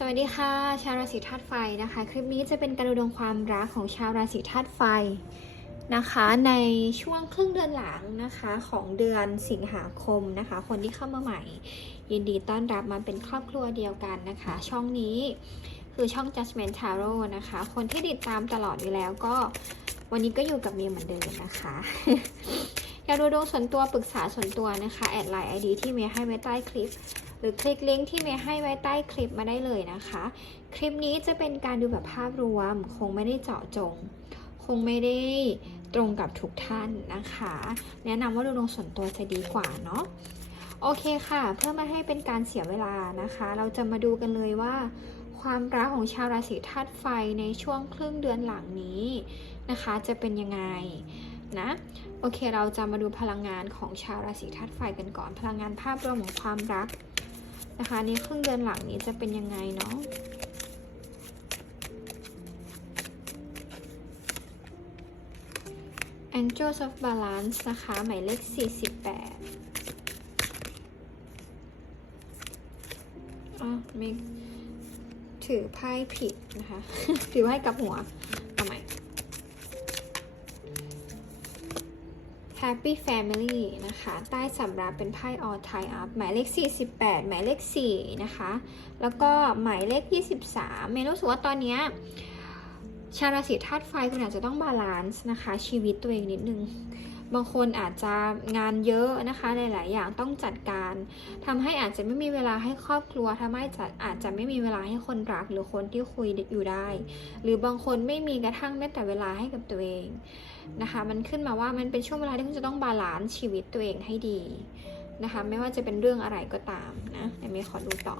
สวัสดีค่ะชาวราศีธาตุไฟนะคะ คลิปนี้จะเป็นการดูดวงความรักของชาวราศีธาตุไฟนะคะ ในช่วงครึ่งเดือนหลังนะคะของเดือนสิงหาคมนะคะ คนที่เข้ามาใหม่ ยินดีต้อนรับมาเป็นครอบครัวเดียวกันนะคะ ช่องนี้คือช่อง Judgment Tarot นะคะ คนที่ติดตามตลอดอยู่แล้วก็วันนี้ก็อยู่กับเมียเหมือนเดิมนะคะ อยากดูดวงส่วนตัวปรึกษาส่วนตัวนะคะ แอดไลน์ไอดีที่เมียให้ไว้ใต้คลิป หรือคลิกลิงก์ที่เมย์ให้ไว้ใต้คลิปมาได้เลยนะคะ คลิปนี้จะเป็นการดูแบบภาพรวม คงไม่ได้เจาะจง คงไม่ได้ตรงกับทุกท่านนะคะ แนะนำว่าดูดวงส่วนตัวจะดีกว่าเนาะโอเคค่ะ เพื่อไม่ให้เป็นการเสียเวลานะคะ เราจะมาดูกันเลยว่า ความรักของชาวราศีธาตุไฟในช่วงครึ่งเดือนหลังนี้นะคะ จะเป็นยังไง นะโอเคเราจะมาดูพลังงานของชาวราศีธาตุไฟกันก่อน พลังงานภาพรวมของความรักนะคะในครึ่งเดือนหลังนี้จะเป็นยังไงเนาะ Angels of Balance นะคะ หมายเลข 48อ๋อไม่ถือไพ่ผิดนะคะ ถือไพ่กับหัว Happy Family นะคะ ใต้สำรับเป็นไพ่ All Tie Up หมายเลข 48 หมายเลข 4 นะคะ แล้วก็หมายเลข 23 เมย์รู้สึกว่าตอนนี้ชาวราศีธาตุไฟคุณอาจจะต้องบาลานซ์นะคะ ชีวิตตัวเองนิดนึง บางคนอาจจะงานเยอะนะคะหลาย ๆ อย่างต้องจัดการทำให้อาจจะไม่มีเวลาให้ครอบครัวทำให้จอาจจะไม่มีเวลาให้คนรักหรือคนที่คุยอยู่ได้ หรือบางคนไม่มีกระทั่งแม้แต่เวลาให้กับตัวเอง นะคะ มันขึ้นมาว่ามันเป็นช่วงเวลาที่คุณจะต้องบาลานซ์ชีวิตตัวเองให้ดีนะคะ ไม่ว่าจะเป็นเรื่องอะไรก็ตามนะเดี๋ยวเมย์ขอดูต่อ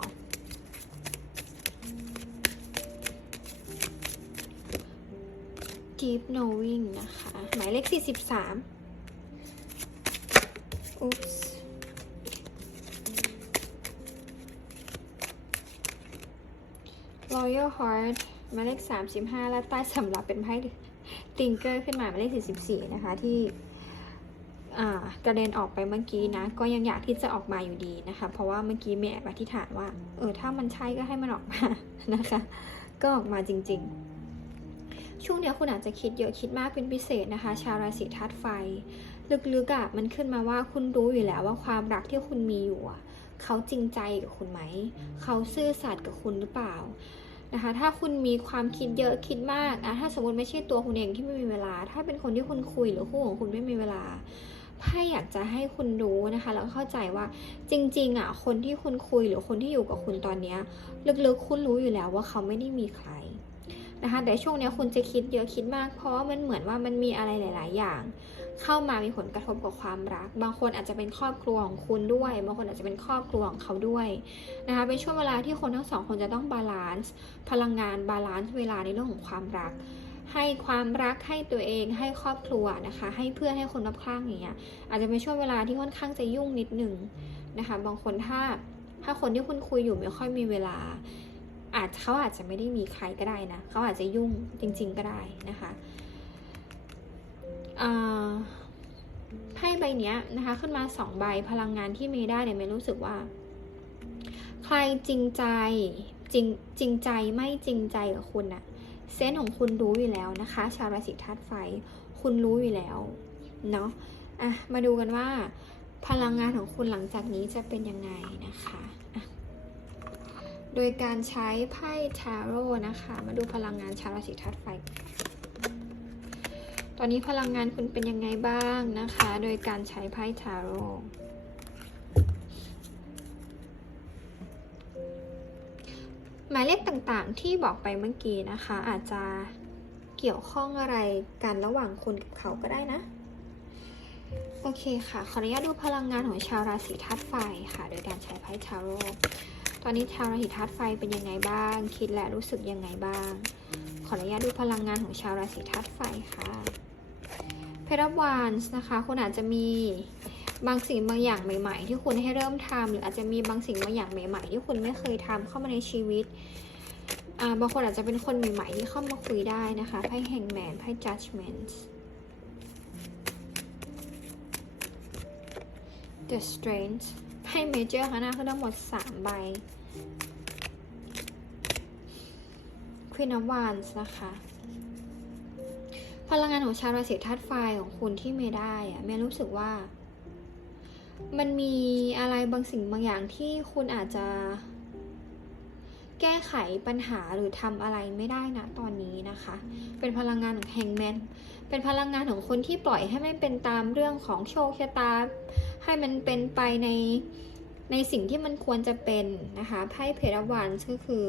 Deep Knowing นะคะ หมายเลข 43อุ๊ปส์ Royal Heart หมายเลข 35 และใต้สำหรับเป็นไพ่ ติงเกอร์ขึ้นมาหมายเลข44 นะคะ ที่กระเด็นออกไปเมื่อกี้นะ ก็ยังอยากที่จะออกมาอยู่ดีนะคะ เพราะว่าเมื่อกี้เมย์แอบอธิษฐานว่า เออ ถ้ามันใช่ก็ให้มันออกมานะคะ ก็ออกมาจริง ๆ ช่วงเนี้ยคุณอาจจะคิดเยอะคิดมากเป็นพิเศษนะคะ ชาวราศีธาตุไฟ ลึกๆอะมันขึ้นมาว่าคุณรู้อยู่แล้วว่าความรักที่คุณมีอยู่อะเขาจริงใจกับคุณไหม เขาซื่อสัตย์กับคุณหรือเปล่า นะคะ ถ้าคุณมีความคิดเยอะคิดมากอะถ้าสมมติไม่ใช่ตัวคุณเองที่ไม่มีเวลา ถ้าเป็นคนที่คุณคุยหรือคู่ของคุณไม่มีเวลาไพ่อยากจะให้คุณรู้นะคะ แล้วเข้าใจว่าจริง ๆอะคนที่คุณคุยหรือคนที่อยู่กับคุณตอนเนี้ยลึกๆคุณรู้อยู่แล้วว่าเขาไม่ได้มีใครนะคะ แต่ช่วงนี้คุณจะคิดเยอะคิดมาก เพราะว่ามันเหมือนว่ามันมีอะไรหลาย ๆ อย่าง เข้ามามีผลกระทบกับความรัก บางคนอาจจะเป็นครอบครัวของคุณด้วย บางคนอาจจะเป็นครอบครัวของเขาด้วยนะคะ เป็นช่วงเวลาที่คนทั้งสองคนจะต้องบาลานซ์พลังงานบาลานซ์เวลาในเรื่องของความรัก ให้ความรักให้ตัวเอง ให้ครอบครัวนะคะ ให้เพื่อนให้คนรอบข้างอย่างเงี้ย อาจจะเป็นช่วงเวลาที่ค่อนข้างจะยุ่งนิดหนึ่งนะคะ บางคนถ้าถ้าคนที่คุณคุยอยู่ไม่ค่อยมีเวลา อาจเขาอาจจะไม่ได้มีใครก็ได้นะ เขาอาจจะยุ่งจริง ๆ ก็ได้นะคะ ไพ่ใบนี้นะคะ ขึ้นมาสองใบพลังงานที่เมย์ได้เนี่ยเมย์รู้สึกว่า ใครจริงใจจริงจริงใจไม่จริงใจกับคุณอะเซนของคุณรู้อยู่แล้วนะคะ ชาวราศีธาตุไฟ คุณรู้อยู่แล้วเนาะอะมาดูกันว่า พลังงานของคุณหลังจากนี้จะเป็นยังไงนะคะะโดยการใช้ไพ่ทาโร่นะคะ มาดูพลังงานชาวราศีธาตุไฟ ตอนนี้พลังงานคุณเป็นยังไงบ้างนะคะ โดยการใช้ไพ่ทาโร่หมายเลขต่างๆที่บอกไปเมื่อกี้นะคะ อาจจะเกี่ยวข้องอะไรกันระหว่างคุณกับเขาก็ได้นะ โอเคค่ะ ขออนุญาตดูพลังงานของชาวราศีธาตุไฟค่ะ โดยการใช้ไพ่ทาโร่ตอนนี้ชาวราศีธาตุไฟเป็นยังไงบ้าง คิดและรู้สึกยังไงบ้าง ขออนุญาตดูพลังงานของชาวราศีธาตุไฟค่ะ เพรวานส์นะคะคุณอาจจะมีบางสิ่งบางอย่างใหม่ ๆ ที่คุณให้เริ่มทำหรืออาจจะมีบางสิ่งบางอย่างใหม่ ๆ ที่คุณไม่เคยทำเข้ามาในชีวิตอ่าบางคนอาจจะเป็นคนใหม่ ๆ ที่เข้ามาคุยได้นะคะไพ่แฮงแมนไพ่ judgment the strength ไพ่ major ค่ะหน้าคือทั้งหมด 3 ใบ Queen of Wands นะคะ พลังงานของชาวราศีธาตุไฟของคุณที่เมย์ได้อะเมย์รู้สึกว่า มันมีอะไรบางสิ่งบางอย่างที่คุณอาจจะ แก้ไขปัญหาหรือทำอะไรไม่ได้นะตอนนี้นะคะ เป็นพลังงานของแฮงแมนเป็นพลังงานของคนที่ปล่อยให้มันเป็นตามเรื่องของโชคชะตา ให้มันเป็นไปในในสิ่งที่มันควรจะเป็นนะคะไพ่เพรวันก็คือ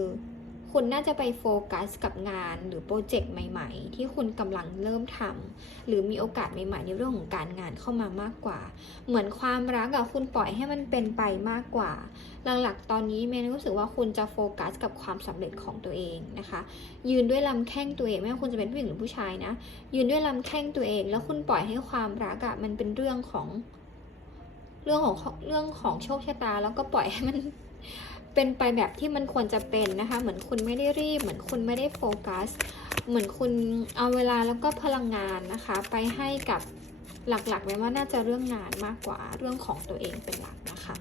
คุณน่าจะไปโฟกัสกับงานหรือโปรเจกต์ใหม่ๆ ที่คุณกำลังเริ่มทำหรือมีโอกาสใหม่ๆ ในเรื่องของการงานเข้ามามากกว่า เหมือนความรักอะคุณปล่อยให้มันเป็นไปมากกว่า หลักๆตอนนี้เมย์รู้สึกว่าคุณจะโฟกัสกับความสำเร็จของตัวเองนะคะ ยืนด้วยลำแข้งตัวเองไม่ว่าคุณจะเป็นผู้หญิงหรือผู้ชายนะ ยืนด้วยลำแข้งตัวเอง แล้วคุณปล่อยให้ความรักอะมันเป็นเรื่องของ เรื่องของเรื่องของโชคชะตา แล้วก็ปล่อยให้มัน เป็นไปแบบที่มันควรจะเป็นนะคะ เหมือนคุณไม่ได้รีบ เหมือนคุณไม่ได้โฟกัส เหมือนคุณเอาเวลาแล้วก็พลังงานนะคะ ไปให้กับหลักๆไว้ว่าน่าจะเรื่องงานมากกว่าเรื่องของตัวเองเป็นหลักนะคะ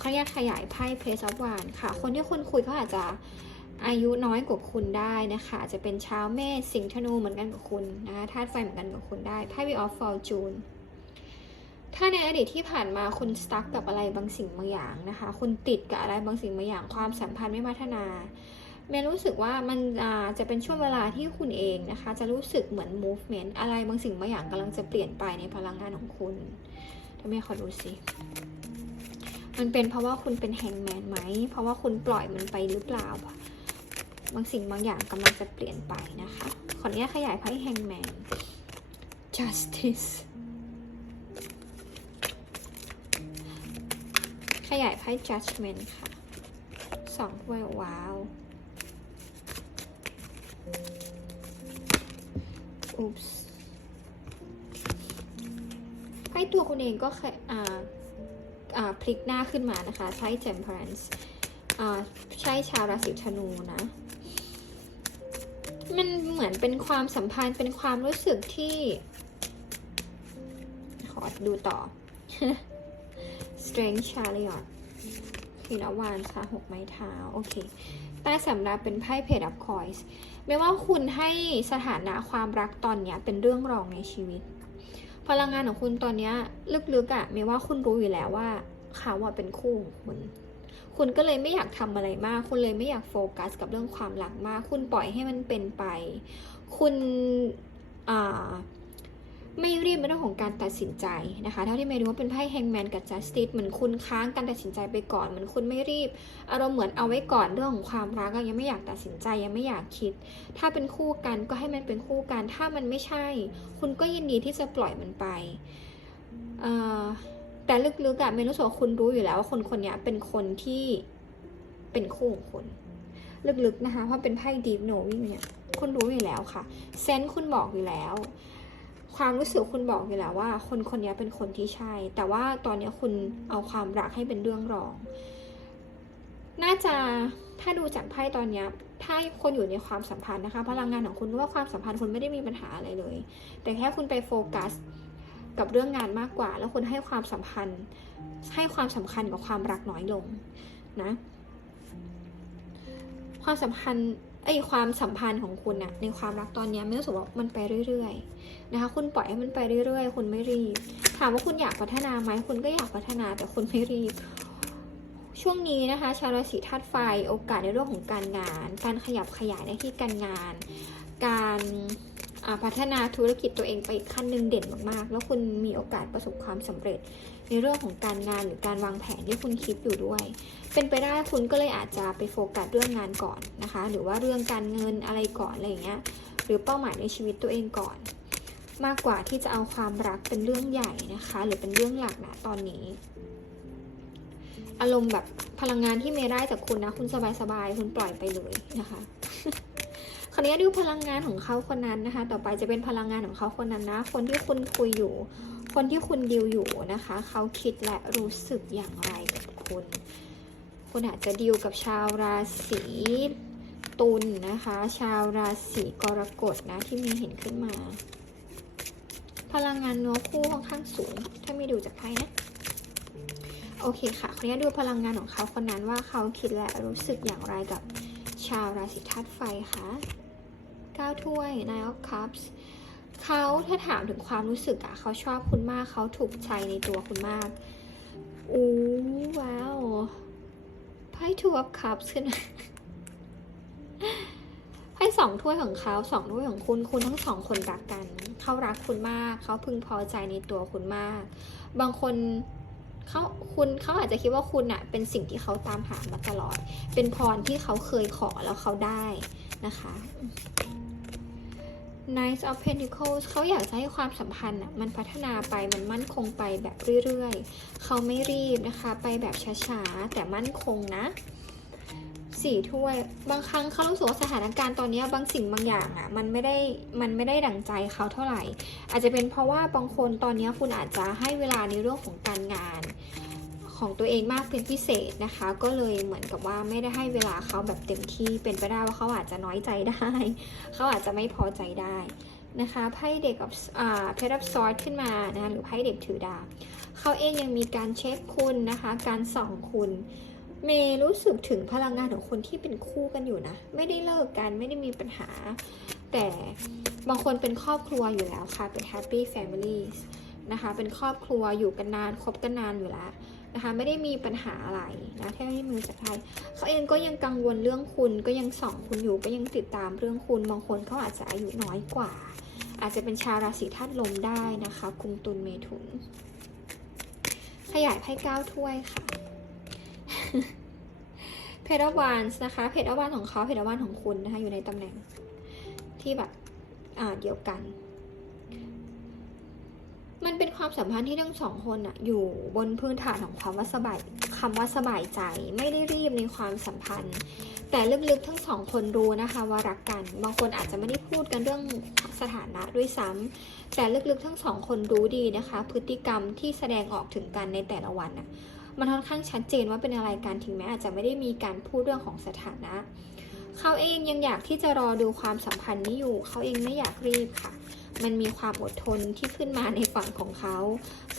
ขออนุญาตขยายไพ่เพรสอฟวานค่ะ คนที่คุณคุยเขาอาจจะอายุน้อยกว่าคุณได้นะคะ จะเป็นชาวเมษสิงห์ธนูเหมือนกันกับคุณนะคะธาตุไฟเหมือนกันกับคุณได้ไพ่ Wheel of Fortune ถ้าในอดีตที่ผ่านมาคุณสตั๊กกับอะไรบางสิ่งบางอย่างนะคะ คุณติดกับอะไรบางสิ่งบางอย่าง ความสัมพันธ์ไม่พัฒนาเมย์รู้สึกว่ามันอ่าจะเป็นช่วงเวลาที่คุณเองนะคะ จะรู้สึกเหมือน movement อะไรบางสิ่งบางอย่างกำลังจะเปลี่ยนไปในพลังงานของคุณถ้าเมย์ขอดูสิมันเป็นเพราะว่าคุณเป็นแฮงแมนไหม เพราะว่าคุณปล่อยมันไปหรือเปล่า บางสิ่งบางอย่างกำลังจะเปลี่ยนไปนะคะ ขออนุญาตขยายไพ่แฮงแมน justice ข ยายไพ่ judgment ค่ะสองถ้วยว้าว อุ๊ปส์ไพ่ตัวคุณเองก็ค่อ่า อ่า พลิกหน้าขึ้นมานะคะไพ่ temperance อ่า ใช่ชาวราศีธนูนะ มันเหมือนเป็นความสัมพันธ์ เป็นความรู้สึกที่ ขอดูต่อ Strength Chariot คีนวานค่ะหกไม้เท้า โอเคใต้สำรับเป็นไพ่เพจอัพคอยส์ไม่ว่าคุณให้สถานะความรักตอนเนี้ยเป็นเรื่องรองในชีวิต พลังงานของคุณตอนเนี้ยลึกๆอะ่ะไม่ว่าคุณรู้อยู่แล้วว่าเขาอะเป็นคู่ของคุณ คุณก็เลยไม่อยากทำอะไรมาก คุณเลยไม่อยากโฟกัสกับเรื่องความรักมาก คุณปล่อยให้มันเป็นไป คุณอ่า ไม่รีบในเรื่องของการตัดสินใจนะคะเท่าที่เมย์รู้ว่าเป็นไพ่แฮงแมนกับจัสติสเหมือนคุณค้างการตัดสินใจไปก่อนเหมือนคุณไม่รีบอารมณ์เหมือนเอาไว้ก่อนเรื่องของความรักอะยังไม่อยากตัดสินใจยังไม่อยากคิด ถ้าเป็นคู่กันก็ให้มันเป็นคู่กัน ถ้ามันไม่ใช่ คุณก็ยินดีที่จะปล่อยมันไปแต่ลึกๆอะเมย์รู้สึกว่าคุณรู้อยู่แล้วว่าคนคนนี้เป็นคนที่เป็นคู่ของคุณลึกๆนะคะเพราะเป็นไพ่ deep knowing เนี่ยคุณรู้อยู่แล้วค่ะเซนส์คุณบอกอยู่แล้ว ความรู้สึกคุณบอกอยู่แล้วว่า คนคนนี้เป็นคนที่ใช่ แต่ว่าตอนนี้คุณเอาความรักให้เป็นเรื่องรอง น่าจะถ้าดูจากไพ่ตอนนี้ถ้าคนอยู่ในความสัมพันธ์นะคะ พลังงานของคุณว่าความสัมพันธ์คุณไม่ได้มีปัญหาอะไรเลย แต่แค่คุณไปโฟกัสกับเรื่องงานมากกว่า แล้วคุณให้ความสัมพันธ์ ให้ความสำคัญกับความรักน้อยลงนะความสัมพันธ์ไอ้ความสัมพันธ์ของคุณอะในความรักตอนนี้ไม่รู้สึกว่ามันไปเรื่อย ๆ นะคะ คุณปล่อยให้มันไปเรื่อยๆ คุณไม่รีบ ถามว่าคุณอยากพัฒนาไหมคุณก็อยากพัฒนาแต่คุณไม่รีบ ช่วงนี้นะคะ ชาวราศีธาตุไฟโอกาสในเรื่องของการงาน การขยับขยายในที่การงาน การพัฒนาธุรกิจตัวเองไปขั้นหนึ่งเด่นมากๆ แล้วคุณมีโอกาสประสบความสำเร็จ ในเรื่องของการงานหรือการวางแผนที่คุณคิดอยู่ด้วย เป็นไปได้คุณก็เลยอาจจะไปโฟกัสเรื่องงานก่อนนะคะ หรือว่าเรื่องการเงินอะไรก่อนอะไรอย่างเงี้ย หรือเป้าหมายในชีวิตตัวเองก่อน มากกว่าที่จะเอาความรักเป็นเรื่องใหญ่นะคะ หรือเป็นเรื่องหลักนะตอนนี้ อารมณ์แบบพลังงานที่เมย์ได้จากคุณนะ คุณสบายๆคุณปล่อยไปเลยนะคะคราวนี้ดูพลังงานของเขาคนนั้นนะคะ ต่อไปจะเป็นพลังงานของเขาคนนั้นนะ คนที่คุณคุยอยู่ คนที่คุณดิวอยู่นะคะ เขาคิดและรู้สึกอย่างไรกับคุณ คุณอาจจะดิวกับชาวราศีตุลนะคะ ชาวราศีกรกฎนะที่มีเห็นขึ้นมา พลังงานเนื้อคู่ค่อนข้างสูง ถ้าไม่ดูจากไพ่นะ โอเคค่ะขออนุญาตดูพลังงานของเขาคนนั้นว่าเขาคิดและรู้สึกอย่างไรกับชาวราศีธาตุไฟคะก้าถ้วย Nine of Cups เขาถ้าถามถึงความรู้สึกอะเขาชอบคุณมาก เขาถูกใจในตัวคุณมากอู้ว้าวไพ่ Two of Cups ขึ้นมา สองถ้วยของเขาสองถ้วยของคุณ คุณทั้งสองคนรักกัน เขารักคุณมาก เขาพึงพอใจในตัวคุณมาก บางคนเขาคุณเขาอาจจะคิดว่าคุณอะเป็นสิ่งที่เขาตามหามาตลอด เป็นพรที่เขาเคยขอแล้วเขาได้นะคะ Knight of Pentacles เขาอยากจะให้ความสัมพันธ์อะมันพัฒนาไปมันมั่นคงไปแบบเรื่อยๆ เขาไม่รีบนะคะ ไปแบบช้าๆ แต่มั่นคงนะ สี่ถ้วย บางครั้งเขารู้สึกว่าสถานการณ์ตอนนี้บางสิ่งบางอย่างอะ่ะมันไม่ได้มันไม่ได้ดั่งใจเขาเท่าไหร่ อาจจะเป็นเพราะว่าบางคนตอนนี้คุณอาจจะให้เวลาในเรื่องของการงานของตัวเองมากเป็นพิเศษนะคะ ก็เลยเหมือนกับว่าไม่ได้ให้เวลาเขาแบบเต็มที่เป็นไปได้ว่าเขาอาจจะน้อยใจได้ เขาอาจจะไม่พอใจได้นะคะไพ่เด็กกับอ่าเพดับซอสขึ้นมานะคะหรือไพ่เด็กถือดาบเขาเองยังมีการเช็คคุณนะคะ การส่องคุณ เมย์รู้สึกถึงพลังงานของคนที่เป็นคู่กันอยู่นะ ไม่ได้เลิกกันไม่ได้มีปัญหา แต่บางคนเป็นครอบครัวอยู่แล้วค่ะ เป็น happy families นะคะ เป็นครอบครัวอยู่กันนานคบกันนานอยู่แล้วนะคะไม่ได้มีปัญหาอะไรนะที่ให้มือจากไทยเขาเองก็ยังกังวลเรื่องคุณก็ยังส่องคุณอยู่ก็ยังติดตามเรื่องคุณบางคนเขาอาจจะอายุน้อยกว่า อาจจะเป็นชาวราศีธาตุลมได้นะคะกุมตุลเมถุน ขยายไพ่เก้าถ้วยค่ะ เพดวานนะคะเพดวานของเขาเพดวานของคุณนะคะ อยู่ในตำแหน่งที่แบบอ่าเดียวกัน มันเป็นความสัมพันธ์ที่ทั้งสองคนอะอยู่บนพื้นฐานของความว่าสบายคำว่าสบายใจไม่ได้รีบในความสัมพันธ์ แต่ลึกๆทั้งสองคนรู้นะคะว่ารักกัน บางคนอาจจะไม่ได้พูดกันเรื่องสถานะด้วยซ้ำแต่ลึกๆทั้งสองคนรู้ดีนะคะ พฤติกรรมที่แสดงออกถึงกันในแต่ละวันอะ มันค่อนข้างชัดเจนว่าเป็นอะไรกันถึงแม้อาจจะไม่ได้มีการพูดเรื่องของสถานะเขาเองยังอยากที่จะรอดูความสัมพันธ์นี้อยู่ เขาเองไม่อยากรีบค่ะ มันมีความอดทนที่ขึ้นมาในฝั่งของเขา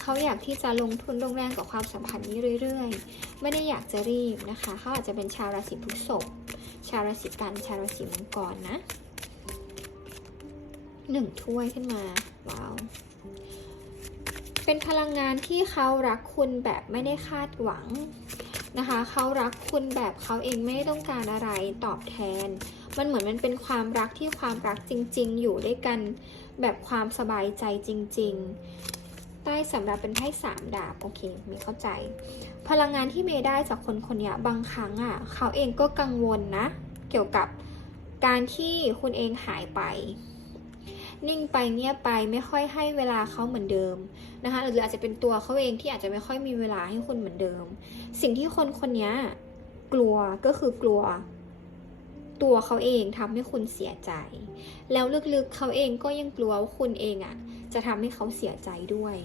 เขาอยากที่จะลงทุนลงแรงกับความสัมพันธ์นี้เรื่อยๆ ไม่ได้อยากจะรีบนะคะ เขาอาจจะเป็นชาวราศีพฤษภ ชาวราศีกัน ชาวราศีมังกรนะหนึ่งถ้วยขึ้นมา ว้าว เป็นพลังงานที่เขารักคุณแบบไม่ได้คาดหวังนะคะ เขารักคุณแบบเขาเองไม่ได้ต้องการอะไรตอบแทน มันเหมือนมันเป็นความรักที่ความรักจริง ๆ อยู่ด้วยกันแบบความสบายใจจริง ๆ ใต้สำหรับเป็นไพ่สามดาบโอเคมีเข้าใจ พลังงานที่เมย์ได้จากคนคนนี้บางครั้งอะเขาเองก็กังวลนะ เกี่ยวกับการที่คุณเองหายไป นิ่งไปเงียบไปไม่ค่อยให้เวลาเขาเหมือนเดิมนะคะหรืออาจจะเป็นตัวเขาเองที่อาจจะไม่ค่อยมีเวลาให้คุณเหมือนเดิม สิ่งที่คนคนนี้กลัวก็คือกลัว ตัวเขาเองทำให้คุณเสียใจ แล้วลึกๆเขาเองก็ยังกลัวว่าคุณเองอะ่ะ จะทำให้เขาเสียใจด้วย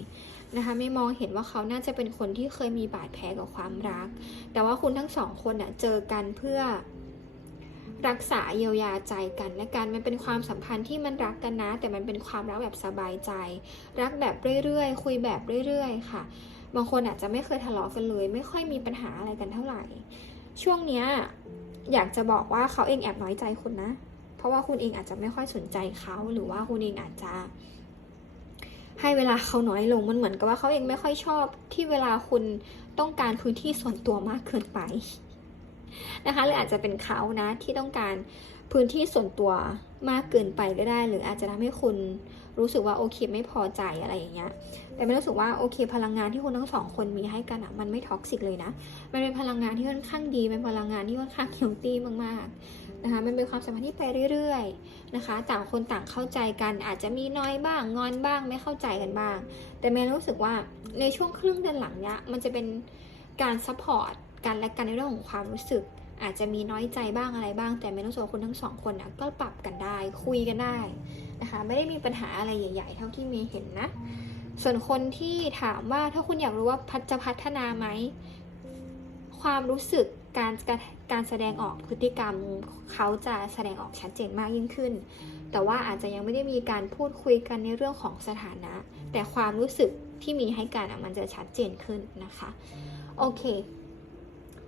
นะคะไม่มองเห็นว่าเขาน่าจะเป็นคนที่เคยมีบาดแผลกับความรัก แต่ว่าคุณทั้งสองคนอะ่ะเจอกันเพื่อ รักษาเยียวยาใจกันและกันมันเป็นความสัมพันธ์ที่มันรักกันนะ แต่มันเป็นความรักแบบสบายใจ รักแบบเรื่อยๆ คุยแบบเรื่อย ๆ ค่ะ บางคนอาจจะไม่เคยทะเลาะกันเลย ไม่ค่อยมีปัญหาอะไรกันเท่าไหร่ ช่วงเนี้ยอยากจะบอกว่าเขาเองแอบน้อยใจคุณนะ เพราะว่าคุณเองอาจจะไม่ค่อยสนใจเขาหรือว่าคุณเองอาจจะ ให้เวลาเขาน้อยลงมันเหมือนกับว่าเขาเองไม่ค่อยชอบที่เวลาคุณต้องการพื้นที่ส่วนตัวมากเกินไป นะคะ หรืออาจจะเป็นเขานะที่ต้องการพื้นที่ส่วนตัวมากเกินไปก็ได้ หรืออาจจะทำให้คุณรู้สึกว่าโอเคไม่พอใจอะไรอย่างเงี้ย แต่ไม่รู้สึกว่าโอเค พลังงานที่คุณทั้งสองคนมีให้กันอะมันไม่ท็อกซิกเลยนะ มันเป็นพลังงานที่ค่อนข้างดี เป็นพลังงานที่ค่อนข้างเฮลตี้มากๆนะคะ มันเป็นความสัมพันธ์ที่ไปเรื่อยๆนะคะ ต่างคนต่างเข้าใจกัน อาจจะมีน้อยบ้าง งอนบ้าง ไม่เข้าใจกันบ้าง แต่เมย์รู้สึกว่าในช่วงครึ่งเดือนหลังเนี้ย มันจะเป็นการซัพพอร์ต กันและกันในเรื่องของความรู้สึก อาจจะมีน้อยใจบ้างอะไรบ้าง แต่เมย์รู้สึกว่คุณทั้งสองคนอะก็ปรับกันได้คุยกันได้นะคะ ไม่ได้มีปัญหาอะไรใหญ่ ๆ เท่าที่เมย์เห็นนะ ส่วนคนที่ถามว่าถ้าคุณอยากรู้ว่าพัฒจะพัฒนาไหมความรู้สึกการการแสดงออกพฤติกรรมเขาจะแสดงออกชัดเจนมากยิ่งขึ้น แต่ว่าอาจจะยังไม่ได้มีการพูดคุยกันในเรื่องของสถานะ แต่ความรู้สึกที่มีให้กันมันจะชัดเจนขึ้นนะคะ โอเค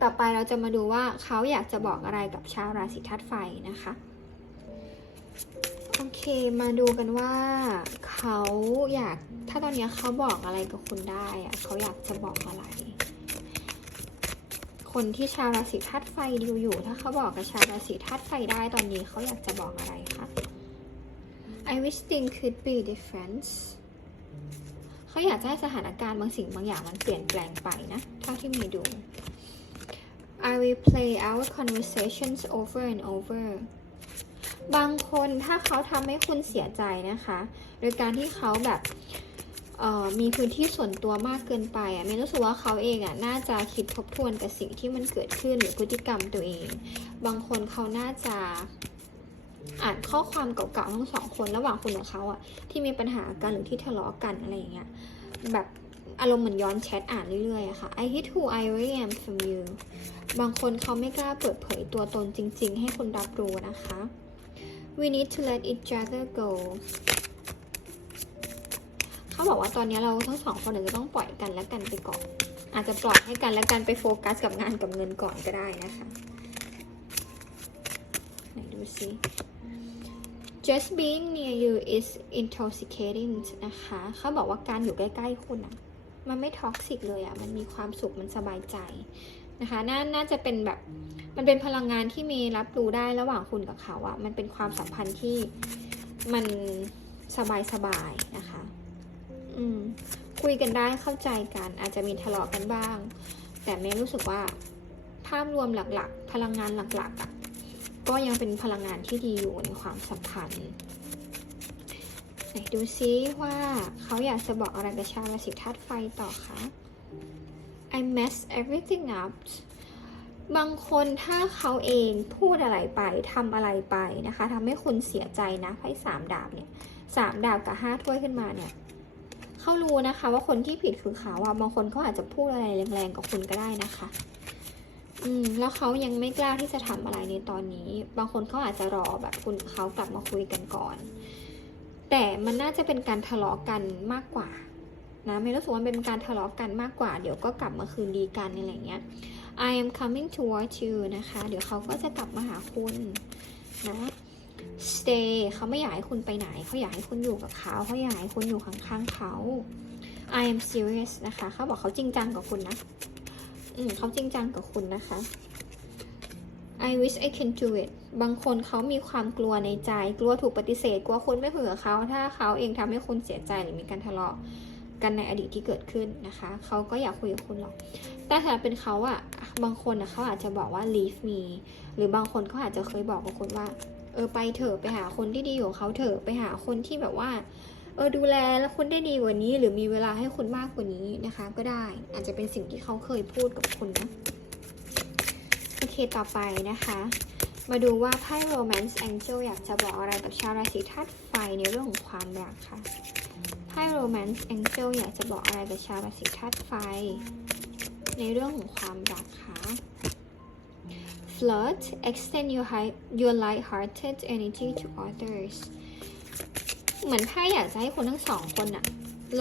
ต่อไปเราจะมาดูว่าเขาอยากจะบอกอะไรกับชาวราศีธาตุไฟนะคะ โอเคมาดูกันว่าเขาอยากถ้าตอนนี้เขาบอกอะไรกับคุณได้อะเขาอยากจะบอกอะไร คนที่ชาวราศีธาตุไฟดูอยู่ ถ้าเขาบอกกับชาวราศีธาตุไฟได้ตอนนี้เขาอยากจะบอกอะไรคะ I wish things could be different เขาอยากจะให้สถานการณ์บางสิ่งบางอย่างมันเปลี่ยนแปลงไปนะ เท่าที่มีดู I will play our conversations over and over บางคนถ้าเขาทำให้คุณเสียใจนะคะ โดยการที่เขาแบบมีพื้นที่ส่วนตัวมากเกินไปอะเมย์รู้สึกว่าเขาเองอะน่าจะคิดทบทวนกับสิ่งที่มันเกิดขึ้นหรือพฤติกรรมตัวเอง บางคนเขาน่าจะอ่านข้อความเก่าๆทั้งสองคนระหว่างคุณกับเขาอะที่มีปัญหากันหรือที่ทะเลาะกันอะไรอย่างเงี้ยแบบ อารมณ์เหมือนย้อนแชทอ่านเรื่อยๆอะค่ะ I hate who I really am from you บางคนเขาไม่กล้าเปิดเผยตัวตนจริงๆ ให้คุณรับรู้นะคะ we need to let each other go เขาบอกว่าตอนนี้เราทั้งสองคนอาจจะต้องปล่อยกันและกันไปก่อน อาจจะปล่อยให้กันและกันไปโฟกัสกับงานกับเงินก่อนก็ได้นะคะไหนดูซิ just being near you is intoxicating นะคะ เขาบอกว่าการอยู่ใกล้ ๆ คุณอะ มันไม่ท็อกซิกเลยอะมันมีความสุข มันสบายใจนะคะนน่าจะเป็นแบบ มันเป็นพลังงานที่มีรับรู้ได้ระหว่างคุณกับเขาอะมันเป็นความสัมพันธ์ที่มันสบายๆนะคะ อืม คุยกันได้เข้าใจกัน อาจจะมีทะเลาะกันบ้าง แต่เมย์รู้สึกว่า ภาพรวมหลักๆ พลังงานหลักๆอะก็ยังเป็นพลังงานที่ดีอยู่ในความสัมพันธ์ นดูซิว่าเขาอยากจะบอกอะไรกับชาวราศีธาตุไฟต่อคะ I mess everything up บางคนถ้าเขาเองพูดอะไรไปทำอะไรไปนะคะทำให้คุณเสียใจนะไพ่สามดาบเนี่ยสามดาบกับห้าถ้วยขึ้นมาเนี่ยเขารู้นะคะว่าคนที่ผิดคือเขาอะบางคนเขาอาจจะพูดอะไรแรงๆกับคุณก็ได้นะคะ อืมแล้วเขายังไม่กล้าที่จะทำอะไรในตอนนี้ บางคนเขาอาจจะรอแบบคุณเขากลับมาคุยกันก่อน แต่มันน่าจะเป็นการทะเลาะกันมากกว่านะไม่รู้สึกว่าเป็นการทะเลาะกันมากกว่า เดี๋ยวก็กลับมาคืนดีกันอะไรเงี้ย I am coming towards you นะคะ เดี๋ยวเขาก็จะกลับมาหาคุณนะ stay เขาไม่อยากให้คุณไปไหน เขาอยากให้คุณอยู่กับเขาเขาอยากให้คุณอยู่ข้างๆเขา I am serious นะคะ เขาบอกเขาจริงจังกับคุณนะ อืมเขาจริงจังกับคุณนะคะ I wish I can do it บางคนเขามีความกลัวในใจ กลัวถูกปฏิเสธ กลัวคุณไม่คุยกับเขา ถ้าเขาเองทำให้คุณเสียใจหรือมีการทะเลาะกันในอดีตที่เกิดขึ้นนะคะ เขาก็อยากคุยกับคุณหรอก แต่ถ้าเป็นเขาอะบางคนอะเขาอาจจะบอกว่า leave me หรือบางคนเขาอาจจะเคยบอกกับคุณว่า เออไปเถอะ ไปหาคนที่ดีกว่เขาเถอะ ไปหาคนที่แบบว่า เออดูแลแล้วคุณได้ดีกว่านี้ หรือมีเวลาให้คุณมากกว่านี้นะคะ ก็ได้ อาจจะเป็นสิ่งที่เขาเคยพูดกับคุณนะ โอเคต่อไปนะคะ มาดูว่าไพ่ romance angel อยากจะบอกอะไรกับชาวราศีธาตุไฟในเรื่องของความรักค่ะไพ่ romance angel อยากจะบอกอะไรกับชาวราศีธาตุไฟ ในเรื่องของความรักค่ะ flirt extend your high your light-hearted energy to others เหมือนไพ่อยากจะให้คนทั้งสองคนอะ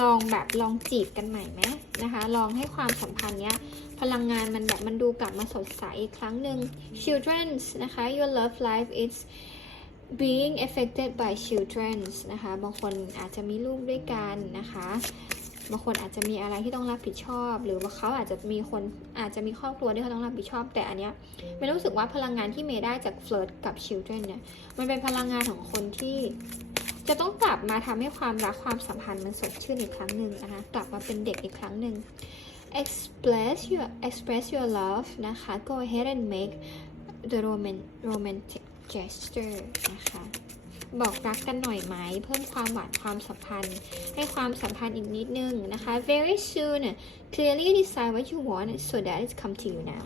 ลองแบบลองจีบกันใหม่ไหมนะคะ ลองให้ความสัมพันธ์เนี้ย พลังงานมันแบบมันดูกลับมาสดใสอีกครั้งหนึ่ง children นะคะ your love life is being affected by children นะคะ บางคนอาจจะมีลูกด้วยกันนะคะบางคนอาจจะมีอะไรที่ต้องรับผิดชอบ หรือว่าเขาอาจจะมีคนอาจจะมีครอบครัวที่เขาต้องรับผิดชอบ แต่อันเนี้ยไม่รู้สึกว่าพลังงานที่เมย์ได้จากเฟิร์สกับ children เนี่ยมันเป็นพลังงานของคนที่ จะต้องกลับมาทำให้ความรักความสัมพันธ์มันสดชื่นอีกครั้งหนึ่งนะคะ กลับมาเป็นเด็กอีกครั้งหนึ่ง express your express your love นะคะ go ahead and make the roman romantic gesture นะคะ บอกรักกันหน่อยไหม เพิ่มความหวานความสัมพันธ์ ให้ความสัมพันธ์อีกนิดนึงนะคะ very soon clearly decide what you want so that it come to you now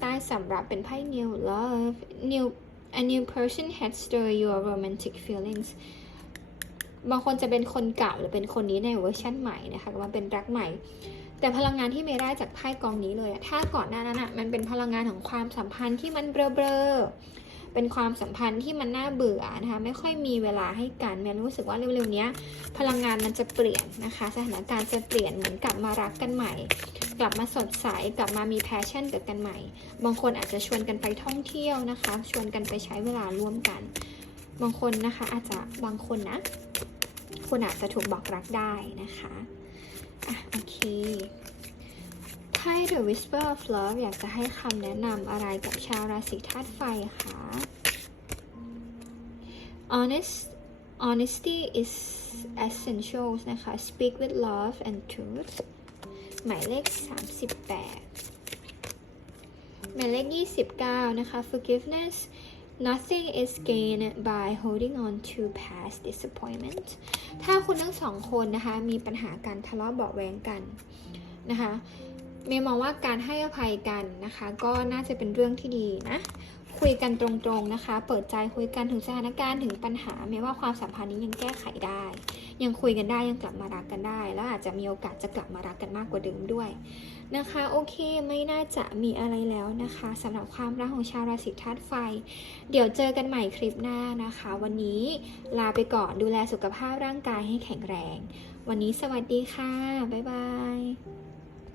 ใต้สำหรับเป็นไพ่ new love new a new person has stirred your romantic feelings บางคนจะเป็นคนเก่าหรือเป็นคนนี้ในเวอร์ชันใหม่นะคะว่าเป็นรักใหม่ แต่พลังงานที่เมย์ได้จากไพ่กองนี้เลย ถ้าก่อนหน้านั้นอะมันเป็นพลังงานของความสัมพันธ์ที่มันเบลอๆ เป็นความสัมพันธ์ที่มันน่าเบื่อนะคะ ไม่ค่อยมีเวลาให้กันแมนรู้สึกว่าเร็วๆนี้พลังงานมันจะเปลี่ยนนะคะ สถานการณ์จะเปลี่ยนเหมือนกลับมารักกันใหม่ กลับมาสดใสกลับมามีแพชชั่นกับกันใหม่ บางคนอาจจะชวนกันไปท่องเที่ยวนะคะ ชวนกันไปใช้เวลาร่วมกัน บางคนนะคะอาจจะบางคนนะคุณอาจจะถูกบอกรักได้นะคะอะโอเค ไพ่ The Whisper of Love อยากจะให้คำแนะนำอะไรกับชาวราศีธาตุไฟคะ honest honesty is essential นะคะ speak with love and truth หมายเลข 38 หมายเลข 29 นะคะ forgiveness nothing is gained by holding on to past disappointment ถ้าคุณทั้งสองคนนะคะ มีปัญหาการทะเลาะเบาะแวงกันนะคะ เมย์มองว่าการให้อภัยกันนะคะ ก็น่าจะเป็นเรื่องที่ดีนะ คุยกันตรงๆนะคะ เปิดใจคุยกันถึงสถานการณ์ถึงปัญหาแม้ว่าความสัมพันธ์นี้ยังแก้ไขได้ ยังคุยกันได้ยังกลับมารักกันได้ แล้วอาจจะมีโอกาสจะกลับมารักกันมากกว่าเดิมด้วยนะคะ โอเคไม่น่าจะมีอะไรแล้วนะคะสำหรับความรักของชาวราศีธาตุไฟ เดี๋ยวเจอกันใหม่คลิปหน้านะคะ วันนี้ลาไปก่อนดูแลสุขภาพร่างกายให้แข็งแรง วันนี้สวัสดีค่ะ บ๊ายบาย